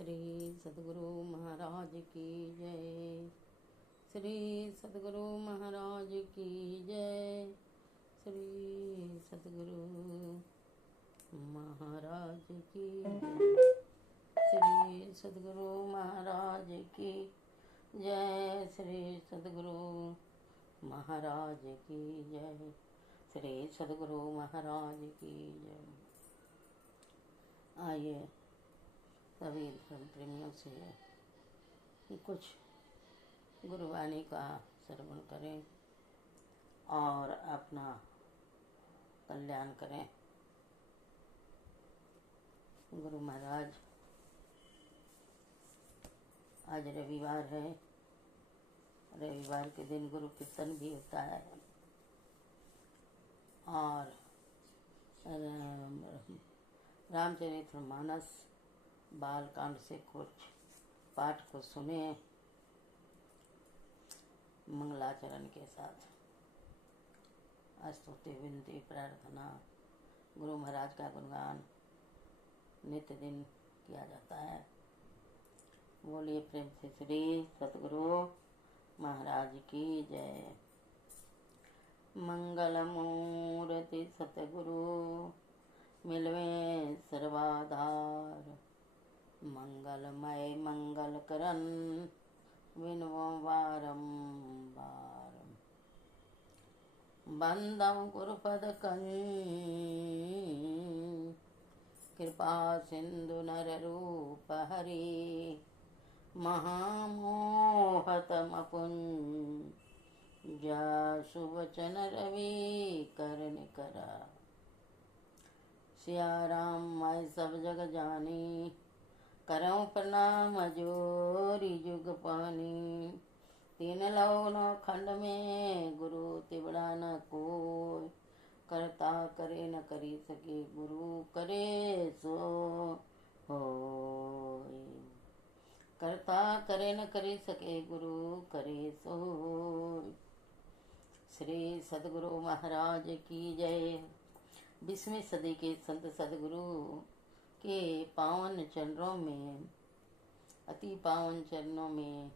श्री सद्गुरु महाराज की जय। श्री सद्गुरु महाराज की जय। श्री सद्गुरु महाराज की जय। श्री सद्गुरु महाराज की जय। श्री सद्गुरु महाराज की जय। श्री सद्गुरु महाराज की जय। आइए सभी धर्म प्रेमियों से कुछ गुरुवाणी का श्रवण करें और अपना कल्याण करें। गुरु महाराज, आज रविवार है। रविवार के दिन गुरु कीर्तन भी होता है और रामचरितमानस बालकांड से कुछ पाठ को सुने मंगलाचरण के साथ। स्तुति विनती प्रार्थना गुरु महाराज का गुणगान नित्य दिन किया जाता है। बोलिए प्रेम से श्री सतगुरु महाराज की जय। मंगल मूर्ति सतगुरु मिलवे सर्वाधार। मंगलमय मंगल करन विनवो बारंबार। बंदम गुरुपद कंज कृपा सिंधु नर रूप हरि। महामोहतम पुंज सुवचन रवि करन करा। सिया राम मैं सब जग जानी। करऊं प्रणाम जोरी जुग पानी। तीन लौन खंड में गुरु तिबड़ा न कोय। करता करे न करी सके गुरु करे सो होय। करता करे न करी सके गुरु करे सो होय। श्री सद्गुरु महाराज की जय। 20वीं सदी के संत सद्गुरु के पावन चरणों में, अति पावन चरणों में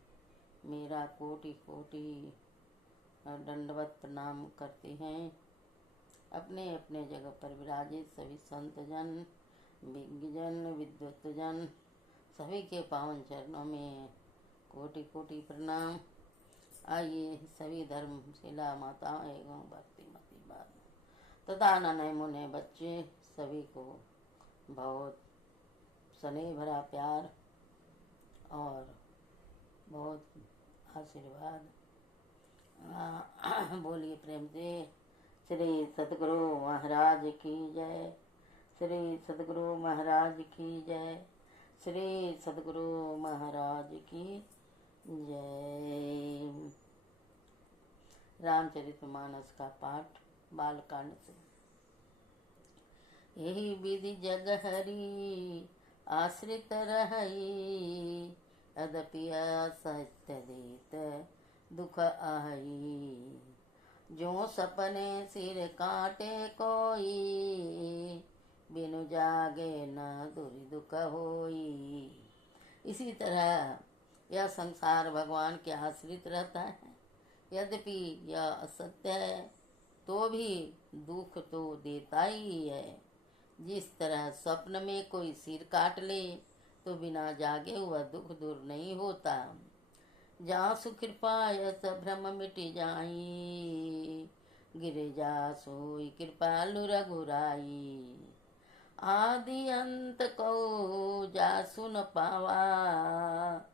मेरा कोटि कोटि दंडवत प्रणाम करते हैं। अपने अपने जगह पर विराजित सभी संत जन, विज्ञजन, विद्वत जन, सभी के पावन चरणों में कोटि कोटि प्रणाम। आइए सभी धर्मशिला माता एवं भक्तिमती बात तथा नन्हे मुन्ने बच्चे सभी को बहुत स्नेह भरा प्यार और बहुत आशीर्वाद। बोलिए प्रेम से श्री सद्गुरु महाराज की जय। श्री सद्गुरु महाराज की जय। श्री सद्गुरु महाराज की जय। रामचरितमानस का पाठ बालकांड से। यही विधि जग हरि आश्रित रही। अदपि असत्य देत दुख आई। जो सपने सिर काटे कोई। बिनु जागे न दुरि दुख होई। इसी तरह यह संसार भगवान के आश्रित रहता है। यद्यपि यह असत्य है तो भी दुख तो देता ही है। जिस तरह स्वप्न में कोई सिर काट ले तो बिना जागे हुआ दुख दूर नहीं होता। जहाँ सुकृपा यस भ्रम मिट जाई। गिरिजा सोई कृपालु रघुराई। आदि अंत को जा सुन पावा।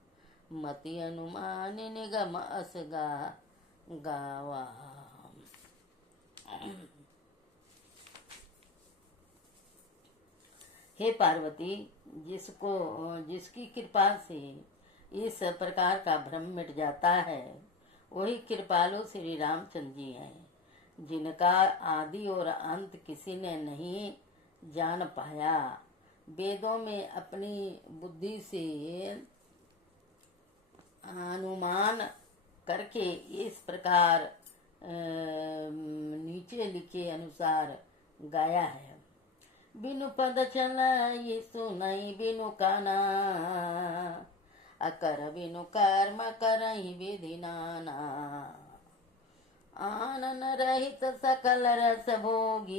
मति अनुमान निगम अस गावा। हे पार्वती, जिसकी कृपा से इस प्रकार का भ्रम मिट जाता है वही कृपालु श्री रामचंद्र जी हैं। जिनका आदि और अंत किसी ने नहीं जान पाया। वेदों में अपनी बुद्धि से अनुमान करके इस प्रकार नीचे लिखे अनुसार गाया है। बिनु पद चलाई सुनई बिनु काना, अकर बिनु कर्म करही विधि नाना। आनन रहित सकल रस भोगी,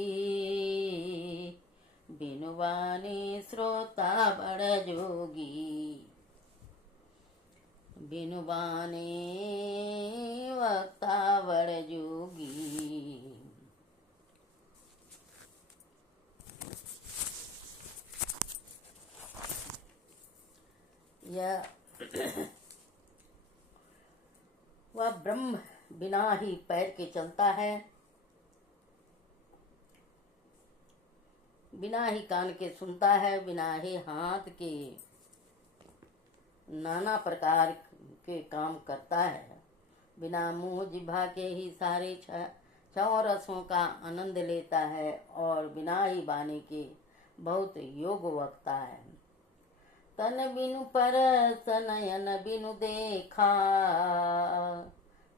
बिनु वाणी श्रोता बड़ जोगी। बिनु वाणी वक्ता बड़ जोगी। यह वह ब्रह्म बिना ही पैर के चलता है, बिना ही कान के सुनता है, बिना ही हाथ के नाना प्रकार के काम करता है, बिना मुंह जिह्वा के ही सारे छह रसों का आनंद लेता है, और बिना ही बानी के बहुत योग वक्ता है। तन बिनु परस नयन बिनु देखा,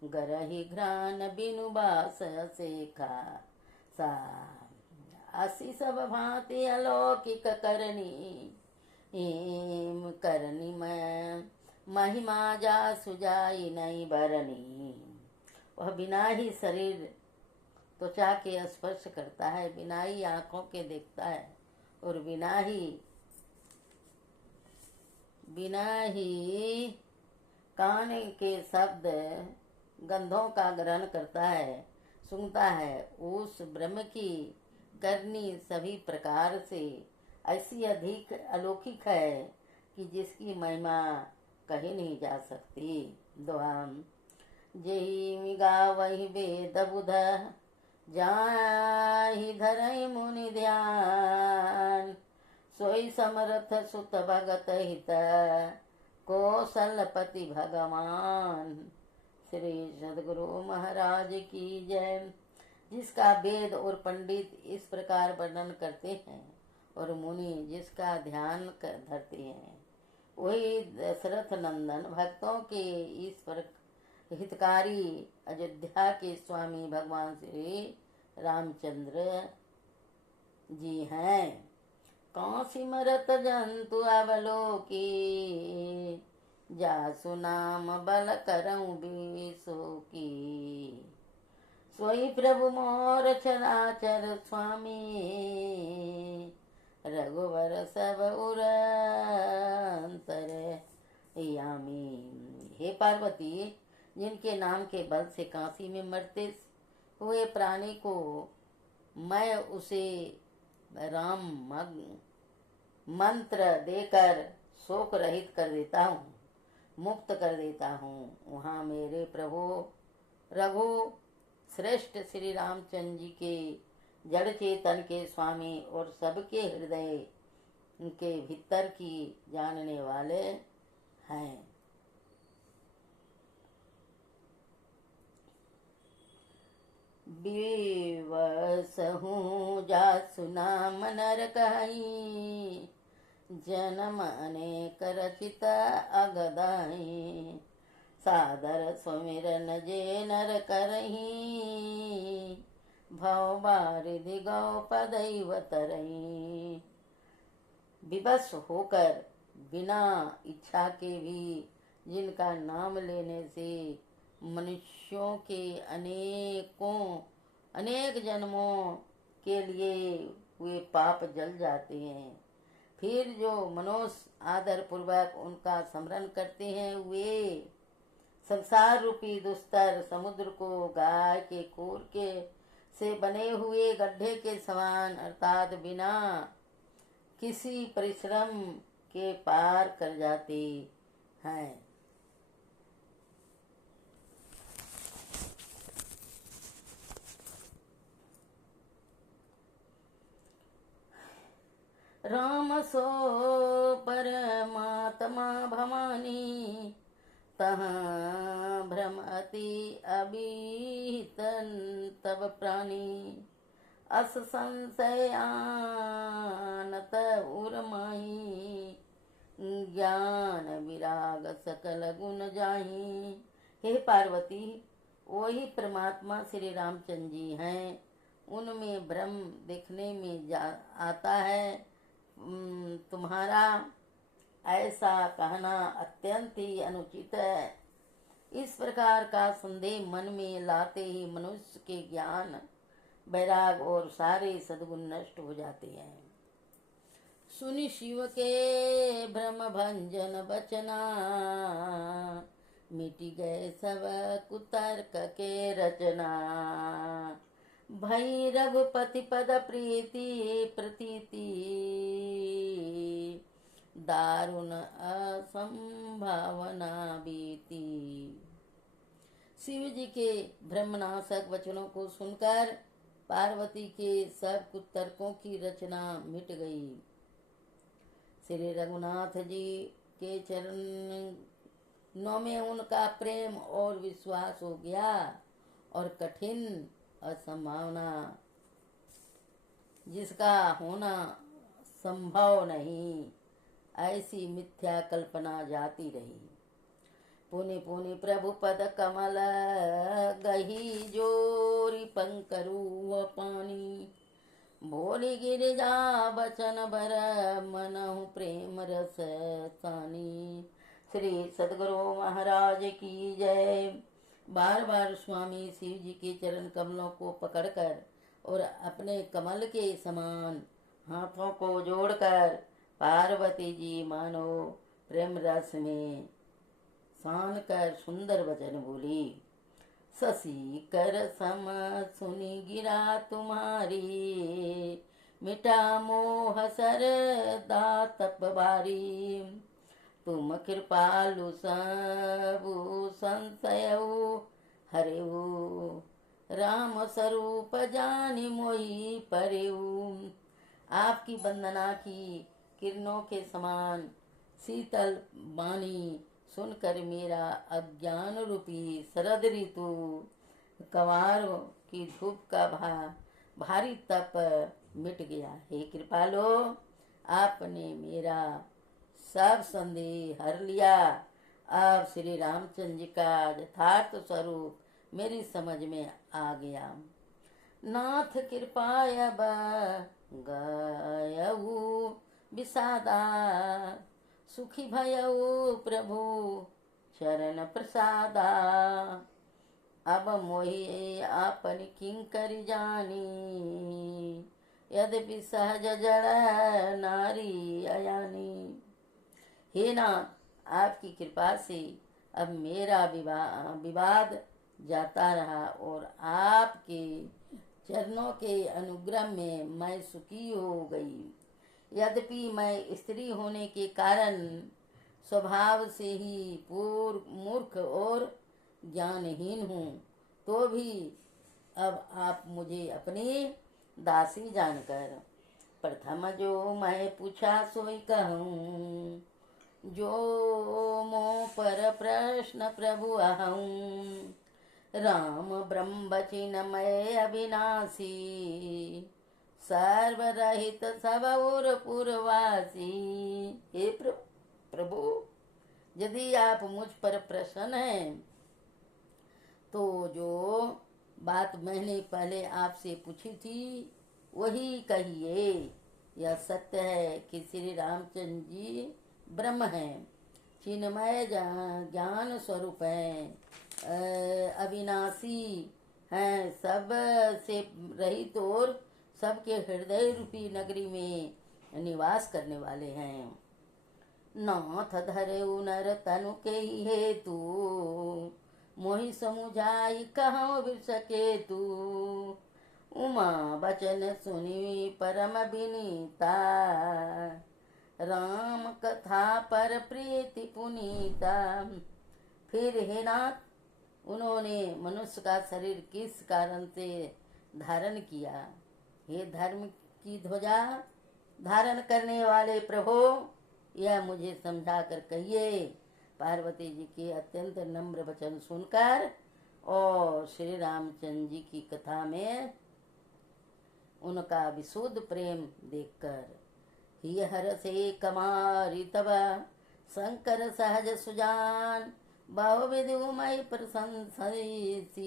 गरहि घ्राण बिनु बास सेखा। सा असी सब भांति अलौकिक करनी, करनी मैं महिमा जा सुजाई नहीं बरनी। वह बिना ही शरीर त्वचा के स्पर्श करता है, बिना ही आंखों के देखता है, और बिना ही कान के शब्द गंधों का ग्रहण करता है, सुनता है। उस ब्रह्म की करनी सभी प्रकार से ऐसी अधिक अलौकिक है कि जिसकी महिमा कही नहीं जा सकती। दोहा जेहि मिगा वही वेद बुध, जाहि धरई मुनि ध्यान। सोई समर्थ सुत भगत हित, कौशलपति भगवान। श्री सद्गुरु महाराज की जय। जिसका वेद और पंडित इस प्रकार वर्णन करते हैं, और मुनि जिसका ध्यान धरते हैं, वही दशरथ नंदन भक्तों के इस हितकारी अयोध्या के स्वामी भगवान श्री रामचंद्र जी हैं। कौसी मरत जंतु अवलोकी, जासु नाम बल करऊं बीसो की। सोई प्रभु मोर चराचर स्वामी, रघुवर सब उर अंतर यामी। हे पार्वती, जिनके नाम के बल से काशी में मरते हुए प्राणी को मैं उसे राम मंत्र देकर शोक रहित कर देता हूँ, मुक्त कर देता हूँ। वहाँ मेरे प्रभु रघु श्रेष्ठ श्री रामचंद्र जी के जड़ चेतन के स्वामी और सबके हृदय के भीतर की जानने वाले हैं। बेवस हूँ जासु नाम नर कहीं, जन्म अनेक रचित अगदाई। सादर सुमिरन जे नर करही, भव बारिधि गौ पदैव तरही। विवश होकर बिना इच्छा के भी जिनका नाम लेने से मनुष्यों के अनेक जन्मों के लिए वे पाप जल जाते हैं, फिर जो मनुष्य आदर पूर्वक उनका स्मरण करते हैं, वे संसार रूपी दुस्तर समुद्र को गाय के खूर के से बने हुए गड्ढे के समान अर्थात बिना किसी परिश्रम के पार कर जाते हैं। राम सो परमात्मा भवानी, तहाँ भ्रम अति अभिहितन तब प्राणी। अस संशय आनत उर्माही, ज्ञान विराग सकल गुण जाही। हे पार्वती, वही परमात्मा श्री रामचंद्र जी हैं उनमें भ्रम देखने में आता है। तुम्हारा ऐसा कहना अत्यंत ही अनुचित है। इस प्रकार का संदेह मन में लाते ही मनुष्य के ज्ञान, वैराग और सारे सद्गुण नष्ट हो जाते हैं। सुनि शिव के भ्रम भंजन बचना, मिटी गए सब कुतर्क के रचना। भई रघुपति पद प्रीति प्रतीति, दारुण असंभावना बीती। शिव जी के ब्रह्मनाशक वचनों को सुनकर पार्वती के सब कुतर्कों की रचना मिट गई। श्री रघुनाथ जी के चरणों में उनका प्रेम और विश्वास हो गया और कठिन असंभावना, जिसका होना संभव नहीं, ऐसी मिथ्या कल्पना जाती रही। पुनि पुनि प्रभु पद कमल, गही जोरी पंकरू पानी। बोली गिरिजा बचन बर, मनहु प्रेम रस सानी। श्री सद्गुरु महाराज की जय। बार बार स्वामी शिव जी के चरण कमलों को पकड़कर और अपने कमल के समान हाथों को जोड़कर पार्वती जी मानो प्रेम रस में सान कर सुंदर वचन बोली। शशि कर सम सुनी गिरा तुम्हारी, मिटा मोह सर दातप बारी। तुम कृपालु सबु संशयऊ, हरेऊ राम स्वरूप जानि मोहि परेऊ। आपकी वंदना की किरणों के समान शीतल वाणी सुनकर मेरा अज्ञान रूपी शरद ऋतु कवार की धूप का भारी तप मिट गया। हे कृपालो, आपने मेरा सब संदेह हर लिया। अब श्री रामचंद्र जी का यथार्थ स्वरूप मेरी समझ में आ गया। नाथ कृपाय गयऊ विषादा, सुखी भयऊ प्रभु चरण प्रसादा। अब मोहि आपन किंकरि जानी, यद्यपि सहज जड़ नारी अयानी। हे नाथ, आपकी कृपा से अब मेरा विवाद जाता रहा और आपके चरणों के अनुग्रह में मैं सुखी हो गई। यद्यपि मैं स्त्री होने के कारण स्वभाव से ही मूर्ख और ज्ञानहीन हूँ, तो भी अब आप मुझे अपनी दासी जानकर प्रथम जो मैं पूछा सोई कहूँ। जो मोह पर प्रश्न प्रभु अहूँ, राम ब्रह्म वचिनमय अविनाशी। सर्वरहित सब और पुरवासी। हे प्रभु, यदि आप मुझ पर प्रसन्न हैं तो जो बात मैंने पहले आपसे पूछी थी वही कहिए। यह सत्य है कि श्री रामचंद्र जी ब्रह्म हैं, चिन्मय ज्ञान स्वरूप हैं, अविनाशी हैं, सब से रहित और सबके हृदय रूपी नगरी में निवास करने वाले हैं। नाथ धरे नर तनु के हेतु, मोहि समुझाई कहाँ विर सके तू। उमा बचन सुनी परम विनीता, राम कथा पर प्रीति पुनीता। फिर हे नाथ, उन्होंने मनुष्य का शरीर किस कारण से धारण किया। हे धर्म की ध्वजा धारण करने वाले प्रभु, यह मुझे समझा कर कहिए। पार्वती जी के अत्यंत नम्र वचन सुनकर और श्री रामचंद्र जी की कथा में उनका विशुद्ध प्रेम देखकर, ही हर से कमारी तब शंकर सहज सुजान, बहुविधि उमय प्रशंसी।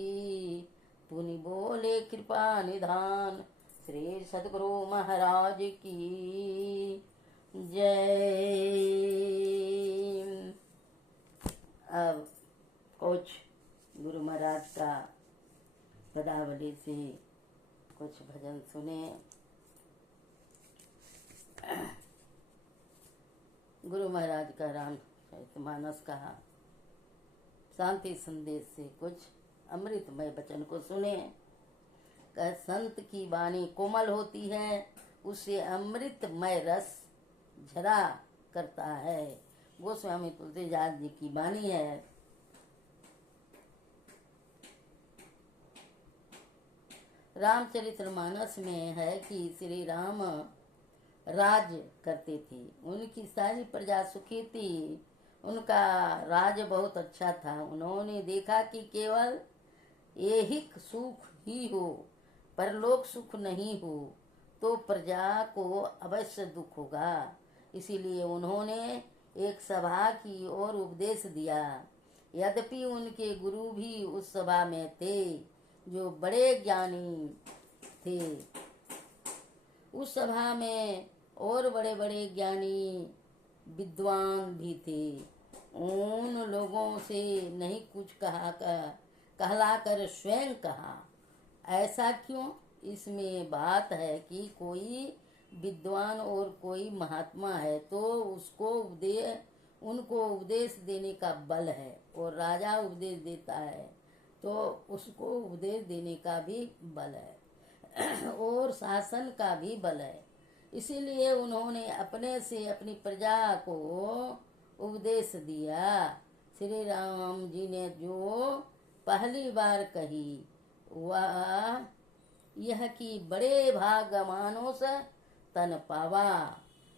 पुनि बोले कृपा निधान। श्री सद्गुरु महाराज की जय। अब कुछ गुरु महाराज का पदावली से कुछ भजन सुने। गुरु महाराज का रामचरितमानस कहा, शांति संदेश से कुछ अमृतमय वचन को सुने। कह संत की वाणी कोमल होती है, उससे अमृतमय रस झरा करता है। गोस्वामी तुलसीदास जी की वाणी है। रामचरितमानस में है कि श्री राम राज करते थे, उनकी सारी प्रजा सुखी थी, उनका राज बहुत अच्छा था। उन्होंने देखा कि केवल ऐहिक सुख ही हो, परलोक सुख नहीं हो तो प्रजा को अवश्य दुख होगा। इसीलिए उन्होंने एक सभा की ओर उपदेश दिया। यद्यपि उनके गुरु भी उस सभा में थे, जो बड़े ज्ञानी थे। उस सभा में और बड़े बड़े ज्ञानी विद्वान भी थे। उन लोगों से नहीं कुछ कहलाकर स्वयं कहा। ऐसा क्यों? इसमें बात है कि कोई विद्वान और कोई महात्मा है तो उनको उपदेश देने का बल है, और राजा उपदेश देता है तो उसको उपदेश देने का भी बल है और शासन का भी बल है। इसीलिए उन्होंने अपने से अपनी प्रजा को उपदेश दिया। श्री राम जी ने जो पहली बार कही वह यह कि बड़े भाग मानुष तन पावा,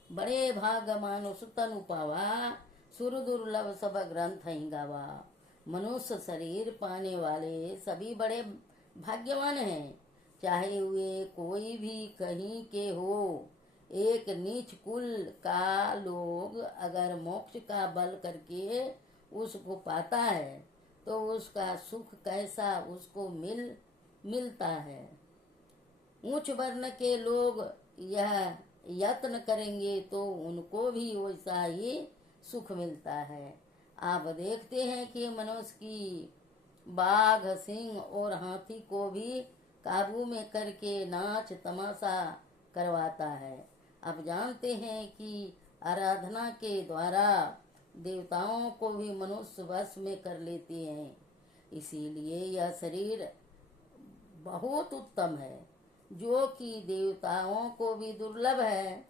बड़े भाग मानुष तनु पावा, सुर दुर्लभ सब ग्रंथ ही गावा। मनुष्य शरीर पाने वाले सभी बड़े भाग्यवान हैं, चाहे वे कोई भी कहीं के हो। एक नीच कुल का लोग अगर मोक्ष का बल करके उसको पाता है तो उसका सुख कैसा उसको मिलता है। उच्च वर्ण के लोग यह यत्न करेंगे तो उनको भी वैसा ही सुख मिलता है। आप देखते हैं कि मनुष्य की बाघ, सिंह और हाथी को भी काबू में करके नाच तमाशा करवाता है। अब जानते हैं कि आराधना के द्वारा देवताओं को भी मनुष्य वश में कर लेते हैं। इसीलिए यह शरीर बहुत उत्तम है, जो कि देवताओं को भी दुर्लभ है।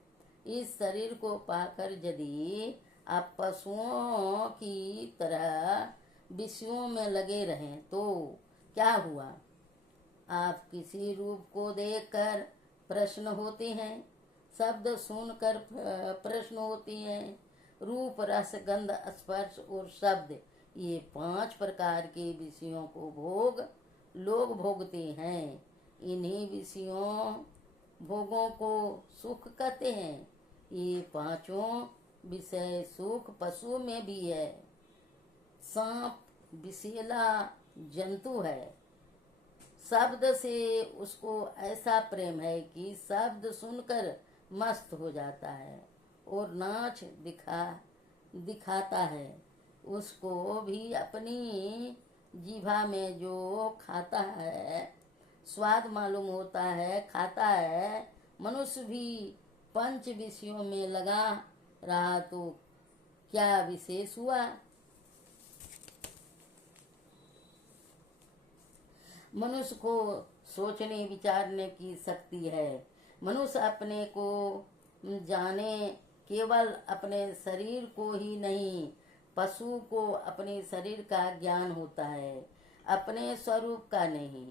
इस शरीर को पाकर यदि आप पशुओं की तरह विषयों में लगे रहें तो क्या हुआ? आप किसी रूप को देखकर प्रश्न होते हैं, शब्द सुनकर प्रश्न होते हैं। रूप, रस, गंध, स्पर्श और शब्द, ये 5 प्रकार के विषयों को लोग भोगते हैं। इन्हीं विषयों भोगों को सुख कहते हैं। ये 5 विषय सुख पशु में भी है। सांप विषैला जंतु है, शब्द से उसको ऐसा प्रेम है कि शब्द सुनकर मस्त हो जाता है, और नाच दिखाता है। उसको भी अपनी जीभा में जो खाता है स्वाद मालूम होता है, खाता है। मनुष्य भी 5 विषयों में लगा रहा तो क्या विशेष हुआ? मनुष्य को सोचने विचारने की शक्ति है। मनुष्य अपने को जाने, केवल अपने शरीर को ही नहीं, पशु को अपने शरीर का ज्ञान होता है, अपने स्वरूप का नहीं।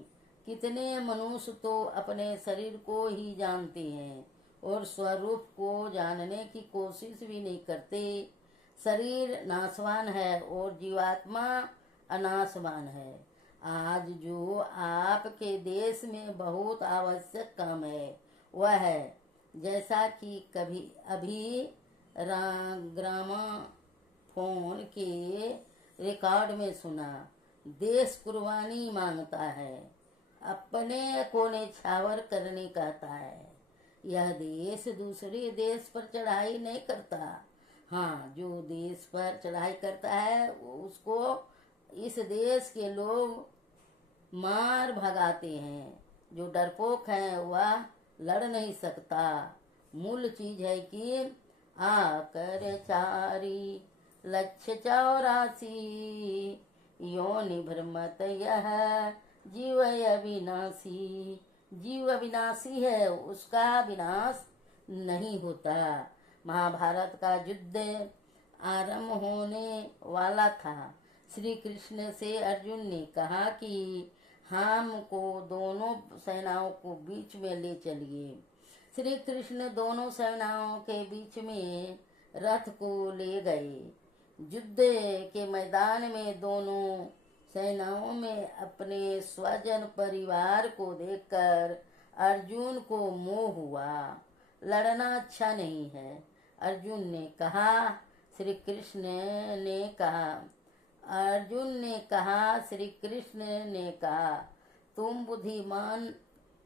कितने मनुष्य तो अपने शरीर को ही जानते हैं और स्वरूप को जानने की कोशिश भी नहीं करते। शरीर नाशवान है और जीवात्मा अनाशवान है। आज जो आपके देश में बहुत आवश्यक काम है वह है, जैसा कि कभी अभी ग्रामाफोन के रिकॉर्ड में सुना, देश कुर्बानी मांगता है। अपने को न्यौछावर करने कहता है। यह देश दूसरे देश पर चढ़ाई नहीं करता। हाँ, जो देश पर चढ़ाई करता है उसको इस देश के लोग मार भगाते हैं। जो डरपोक है वह लड़ नहीं सकता। मूल चीज है कि आकर चारी लक्ष्य 84 योनि भ्रमत यह जीव अविनाशी। जीव अविनाशी है, उसका विनाश नहीं होता। महाभारत का युद्ध आरंभ होने वाला था। श्री कृष्ण से अर्जुन ने कहा कि हमको दोनों सेनाओं को बीच में ले चलिए। श्री कृष्ण दोनों सेनाओं के बीच में रथ को ले गए। युद्ध के मैदान में दोनों सेनाओं में अपने स्वजन परिवार को देखकर अर्जुन को मोह हुआ। लड़ना अच्छा नहीं है, अर्जुन ने कहा। श्री कृष्ण ने कहा अर्जुन ने कहा श्री कृष्ण ने कहा, तुम बुद्धिमान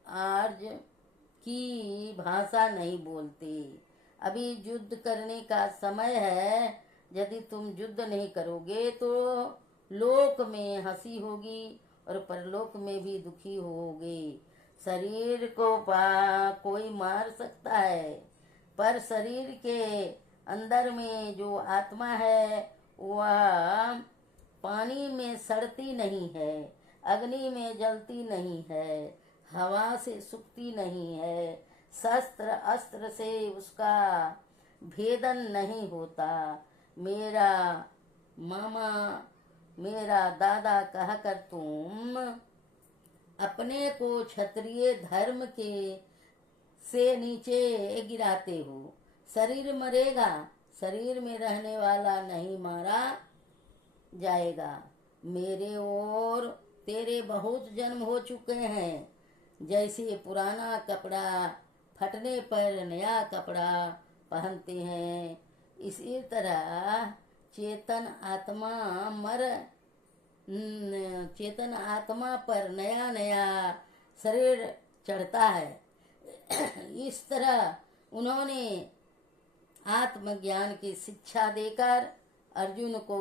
आर्य की भाषा नहीं बोलते। अभी युद्ध करने का समय है। यदि तुम युद्ध नहीं करोगे तो लोक में हंसी होगी और परलोक में भी दुखी होगे। शरीर को कोई मार सकता है, पर शरीर के अंदर में जो आत्मा है वह पानी में सड़ती नहीं है, अग्नि में जलती नहीं है, हवा से सूखती नहीं है, शस्त्र अस्त्र से उसका भेदन नहीं होता। मेरा मामा मेरा दादा कहकर तुम अपने को क्षत्रिय धर्म के से नीचे गिराते हो। शरीर मरेगा, शरीर में रहने वाला नहीं मारा जाएगा। मेरे और तेरे बहुत जन्म हो चुके हैं। जैसे पुराना कपड़ा फटने पर नया कपड़ा पहनते हैं, इसी तरह चेतन आत्मा पर नया नया शरीर चढ़ता है। इस तरह उन्होंने आत्मज्ञान की शिक्षा देकर अर्जुन को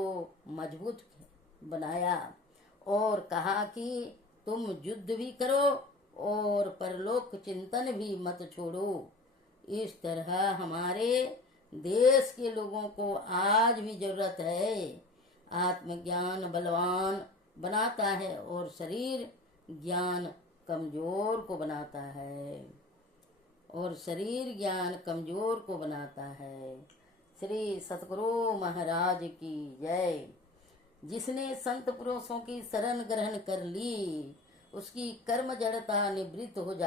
मजबूत बनाया और कहा कि तुम युद्ध भी करो और परलोक चिंतन भी मत छोड़ो। इस तरह हमारे देश के लोगों को आज भी जरूरत है। आत्मज्ञान बलवान बनाता है और शरीर ज्ञान कमजोर को बनाता है, और शरीर ज्ञान कमजोर को बनाता है। श्री सतगुरु महाराज की जय। जिसने संत पुरुषों की शरण ग्रहण कर ली उसकी कर्म जड़ता निवृत्त हो जा